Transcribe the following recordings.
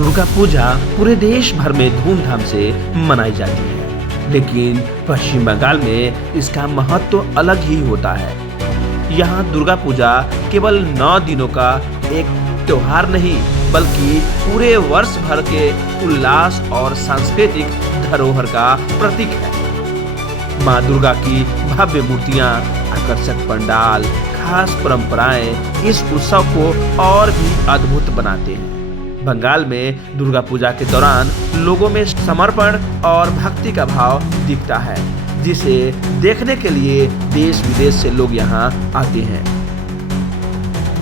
दुर्गा पूजा पूरे देश भर में धूमधाम से मनाई जाती है, लेकिन पश्चिम बंगाल में इसका महत्व अलग ही होता है। यहाँ दुर्गा पूजा केवल 9 दिनों का एक त्योहार नहीं, बल्कि पूरे वर्ष भर के उल्लास और सांस्कृतिक धरोहर का प्रतीक है। माँ दुर्गा की भव्य मूर्तियाँ, आकर्षक पंडाल, खास परंपराएं इस उत्सव को और भी अद्भुत बनाते हैं। बंगाल में दुर्गा पूजा के दौरान लोगों में समर्पण और भक्ति का भाव दिखता है, जिसे देखने के लिए देश विदेश से लोग यहाँ आते हैं।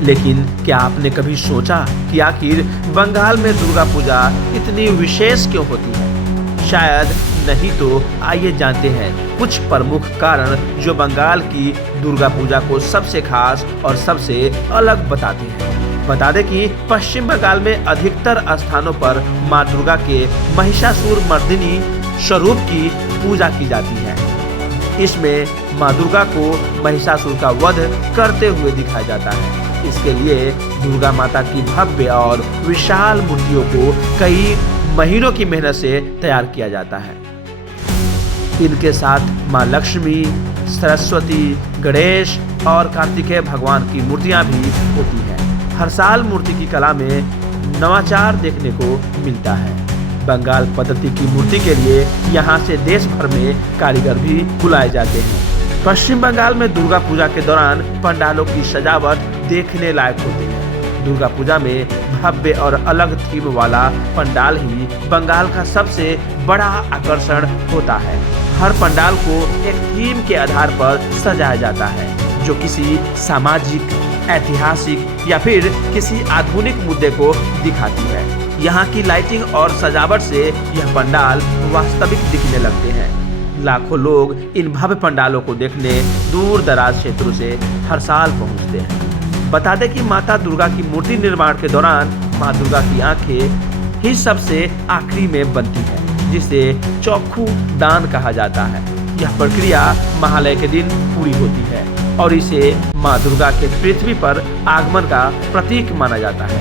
लेकिन क्या आपने कभी सोचा कि आखिर बंगाल में दुर्गा पूजा इतनी विशेष क्यों होती है? शायद नहीं, तो आइए जानते हैं कुछ प्रमुख कारण जो बंगाल की दुर्गा पूजा को सबसे खास और सबसे अलग बताते हैं। बता दें कि पश्चिम बंगाल में अधिकतर स्थानों पर माँ दुर्गा के महिषासुर मर्दिनी स्वरूप की पूजा की जाती है। इसमें माँ दुर्गा को महिषासुर का वध करते हुए दिखाया जाता है। इसके लिए दुर्गा माता की भव्य और विशाल मूर्तियों को कई महीनों की मेहनत से तैयार किया जाता है। इनके साथ माँ लक्ष्मी, सरस्वती, गणेश और कार्तिकेय भगवान की मूर्तियां भी होती हैं। हर साल मूर्ति की कला में नवाचार देखने को मिलता है। बंगाल पद्धति की मूर्ति के लिए यहाँ से देश भर में कारीगर भी बुलाए जाते हैं। पश्चिम बंगाल में दुर्गा पूजा के दौरान पंडालों की सजावट देखने लायक होती है। दुर्गा पूजा में भव्य और अलग थीम वाला पंडाल ही बंगाल का सबसे बड़ा आकर्षण होता है। हर पंडाल को एक थीम के आधार पर सजाया जाता है, जो किसी सामाजिक, ऐतिहासिक या फिर किसी आधुनिक मुद्दे को दिखाती है। यहाँ की लाइटिंग और सजावट से यह पंडाल वास्तविक दिखने लगते हैं। लाखों लोग इन भव्य पंडालों को देखने दूर दराज क्षेत्रों से हर साल पहुँचते हैं। बता दें कि माता दुर्गा की मूर्ति निर्माण के दौरान माँ दुर्गा की आंखें ही सबसे आखिरी में बनती है, जिसे चौखू दान कहा जाता है। यह प्रक्रिया महालय के दिन पूरी होती है और इसे माँ दुर्गा के पृथ्वी पर आगमन का प्रतीक माना जाता है।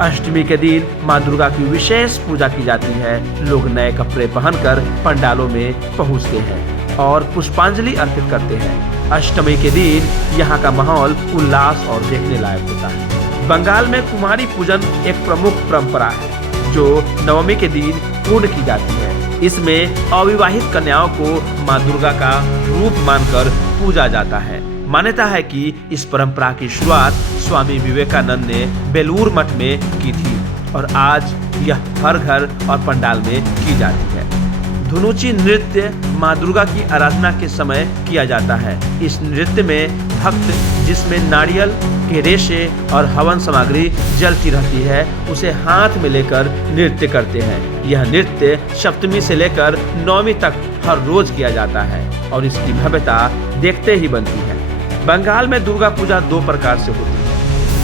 अष्टमी के दिन माँ दुर्गा की विशेष पूजा की जाती है। लोग नए कपड़े पहनकर पंडालों में पहुँचते हैं और पुष्पांजलि अर्पित करते हैं। अष्टमी के दिन यहाँ का माहौल उल्लास और देखने लायक होता है। बंगाल में कुमारी पूजन एक प्रमुख परंपरा है, जो नवमी के दिन पूर्ण की जाती है। इसमें अविवाहित कन्याओं को माँ दुर्गा का रूप मानकर पूजा जाता है। मान्यता है कि इस परंपरा की शुरुआत स्वामी विवेकानंद ने बेलूर मठ में की थी और आज यह हर घर और पंडाल में की जाती है। धुनुची नृत्य माँ दुर्गा की आराधना के समय किया जाता है। इस नृत्य में भक्त जिसमें नारियल के रेशे और हवन सामग्री जलती रहती है, उसे हाथ में लेकर नृत्य करते हैं। यह नृत्य सप्तमी से लेकर नौवीं तक हर रोज किया जाता है और इसकी भव्यता देखते ही बनती है। बंगाल में दुर्गा पूजा 2 प्रकार से होती है,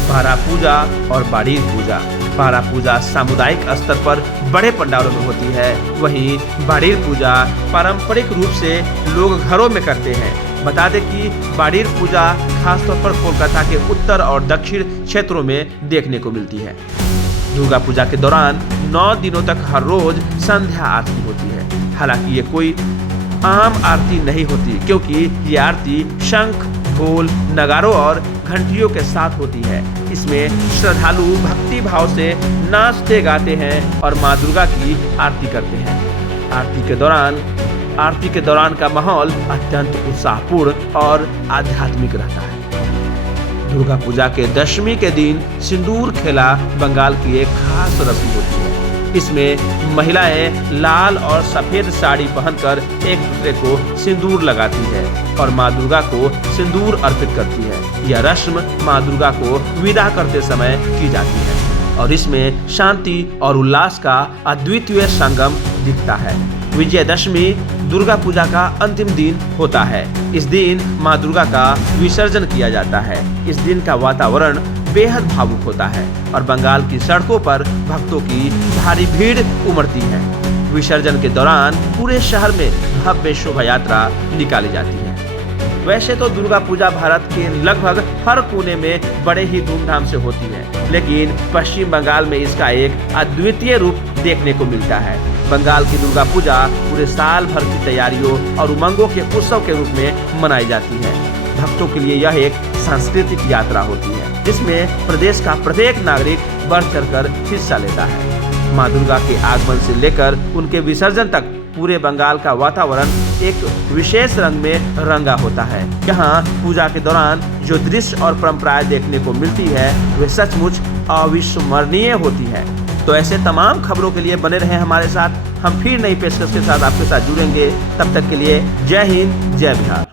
पारा पूजा और बाड़ीर पूजा। पारा पूजा सामुदायिक स्तर पर बड़े पंडालों में होती है, वहीं बाड़ीर पूजा पारंपरिक रूप से लोग घरों में करते हैं। बता दें कि बाड़ीर पूजा खासतौर पर कोलकाता के उत्तर और दक्षिण क्षेत्रों में देखने को मिलती है। दुर्गा पूजा के दौरान 9 दिनों तक हर रोज संध्या आरती होती है। हालांकि ये कोई आम आरती नहीं होती, क्योंकि ये आरती शंख, ढोल, नगारों और घंटियों के साथ होती है। इसमें श्रद्धालु भक्ति भाव से नाचते गाते हैं और माँ दुर्गा की आरती करते हैं। आरती के दौरान का माहौल अत्यंत उत्साहपूर्ण और आध्यात्मिक रहता है। दुर्गा पूजा के दशमी के दिन सिंदूर खेला बंगाल की एक खास रस्म होती है। इसमें महिलाएं लाल और सफेद साड़ी पहनकर एक दूसरे को सिंदूर लगाती है और माँ दुर्गा को सिंदूर अर्पित करती है। यह रस्म माँ दुर्गा को विदा करते समय की जाती है और इसमें शांति और उल्लास का अद्वितीय संगम दिखता है। विजयदशमी दुर्गा पूजा का अंतिम दिन होता है। इस दिन माँ दुर्गा का विसर्जन किया जाता है। इस दिन का वातावरण बेहद भावुक होता है और बंगाल की सड़कों पर भक्तों की भारी भीड़ उमड़ती है। विसर्जन के दौरान पूरे शहर में भव्य शोभा यात्रा निकाली जाती है। वैसे तो दुर्गा पूजा भारत के लगभग हर कोने में बड़े ही धूमधाम से होती है, लेकिन पश्चिम बंगाल में इसका एक अद्वितीय रूप देखने को मिलता है। बंगाल की दुर्गा पूजा पूरे साल भर की तैयारियों और उमंगों के उत्सव के रूप में मनाई जाती है। भक्तों के लिए यह एक सांस्कृतिक यात्रा होती है, जिसमें प्रदेश का प्रत्येक नागरिक बढ़ चढ़कर हिस्सा लेता है। माँ दुर्गा के आगमन से लेकर उनके विसर्जन तक पूरे बंगाल का वातावरण एक विशेष रंग में रंगा होता है। यहाँ पूजा के दौरान जो दृश्य और परंपराएं देखने को मिलती है वे सचमुच अविस्मरणीय होती है। तो ऐसे तमाम खबरों के लिए बने रहें हमारे साथ। हम फिर नई पेशकश के साथ आपके साथ जुड़ेंगे। तब तक के लिए जय हिंद, जय बिहार।